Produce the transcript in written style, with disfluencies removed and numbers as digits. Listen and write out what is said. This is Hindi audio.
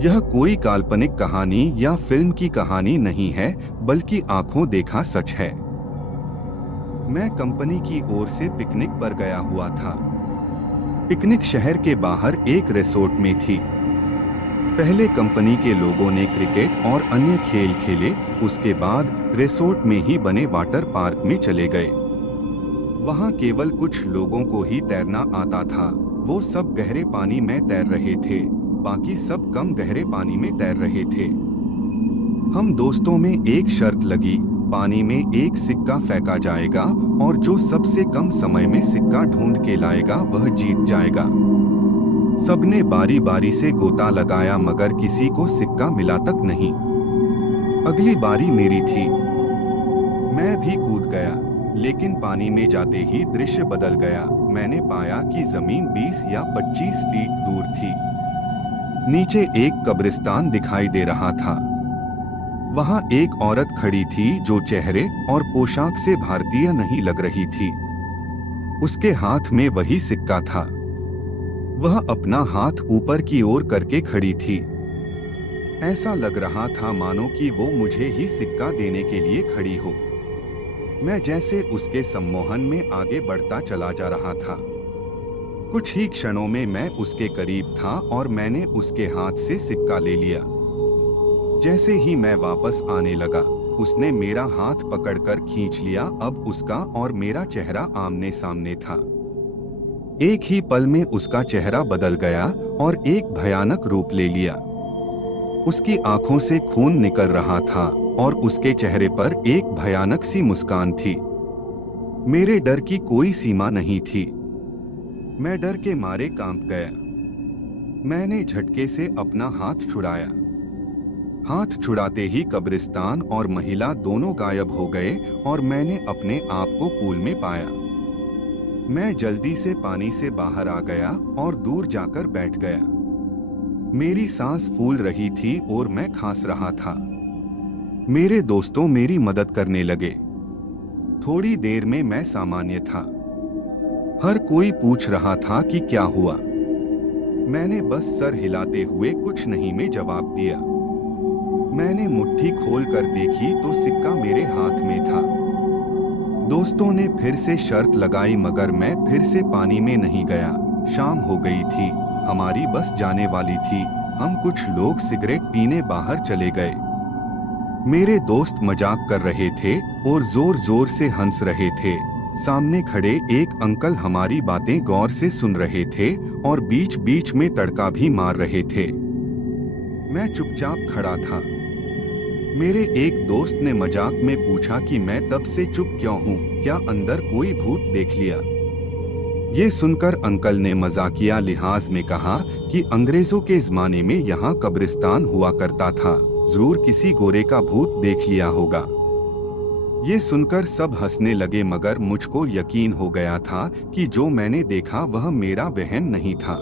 यह कोई काल्पनिक कहानी या फिल्म की कहानी नहीं है, बल्कि आंखों देखा सच है। मैं कंपनी की ओर से पिकनिक पर गया हुआ था। पिकनिक शहर के बाहर एक रिसोर्ट में थी। पहले कंपनी के लोगों ने क्रिकेट और अन्य खेल खेले, उसके बाद रिसोर्ट में ही बने वाटर पार्क में चले गए। वहां केवल कुछ लोगों को ही तैरना आता था। वो सब गहरे पानी में तैर रहे थे, बाकी सब कम गहरे पानी में तैर रहे थे। हम दोस्तों में एक शर्त लगी, पानी में एक सिक्का फेंका जाएगा और जो सबसे कम समय में सिक्का ढूंढ के लाएगा वह जीत जाएगा। सबने बारी बारी से गोता लगाया, मगर किसी को सिक्का मिला तक नहीं। अगली बारी मेरी थी। मैं भी कूद गया, लेकिन पानी में जाते ही दृश्य बदल गया। मैंने पाया कि जमीन 20 या 25 फीट दूर थी। नीचे एक कब्रिस्तान दिखाई दे रहा था। वहां एक औरत खड़ी थी जो चेहरे और पोशाक से भारतीय नहीं लग रही थी। उसके हाथ में वही सिक्का था। वह अपना हाथ ऊपर की ओर करके खड़ी थी। ऐसा लग रहा था मानो कि वो मुझे ही सिक्का देने के लिए खड़ी हो। मैं जैसे उसके सम्मोहन में आगे बढ़ता चला जा रहा था। कुछ ही क्षणों में मैं उसके करीब था और मैंने उसके हाथ से सिक्का ले लिया। जैसे ही मैं वापस आने लगा, उसने मेरा हाथ पकड़कर खींच लिया। अब उसका और मेरा चेहरा आमने सामने था। एक ही पल में उसका चेहरा बदल गया और एक भयानक रूप ले लिया। उसकी आंखों से खून निकल रहा था और उसके चेहरे पर एक भयानक सी मुस्कान थी। मेरे डर की कोई सीमा नहीं थी। मैं डर के मारे कांप गया। मैंने झटके से अपना हाथ छुड़ाया। हाथ छुड़ाते ही कब्रिस्तान और महिला दोनों गायब हो गए और मैंने अपने आप को पूल में पाया। मैं जल्दी से पानी से बाहर आ गया और दूर जाकर बैठ गया। मेरी सांस फूल रही थी और मैं खांस रहा था। मेरे दोस्तों मेरी मदद करने लगे। थोड़ी देर में मैं सामान्य था। हर कोई पूछ रहा था कि क्या हुआ। मैंने बस सर हिलाते हुए कुछ नहीं में जवाब दिया। मैंने मुट्ठी खोलकर देखी तो सिक्का मेरे हाथ में था। दोस्तों ने फिर से शर्त लगाई, मगर मैं फिर से पानी में नहीं गया। शाम हो गई थी, हमारी बस जाने वाली थी। हम कुछ लोग सिगरेट पीने बाहर चले गए। मेरे दोस्त मजाक कर रहे थे और जोर जोर से हंस रहे थे। सामने खड़े एक अंकल हमारी बातें गौर से सुन रहे थे और बीच बीच में तड़का भी मार रहे थे। मैं चुपचाप खड़ा था। मेरे एक दोस्त ने मजाक में पूछा कि मैं तब से चुप क्यों हूँ, क्या अंदर कोई भूत देख लिया। ये सुनकर अंकल ने मजाकिया लिहाज में कहा कि अंग्रेजों के जमाने में यहाँ कब्रिस्तान हुआ करता था, जरूर किसी गोरे का भूत देख लिया होगा। ये सुनकर सब हंसने लगे, मगर मुझको यकीन हो गया था कि जो मैंने देखा वह मेरा वहम नहीं था।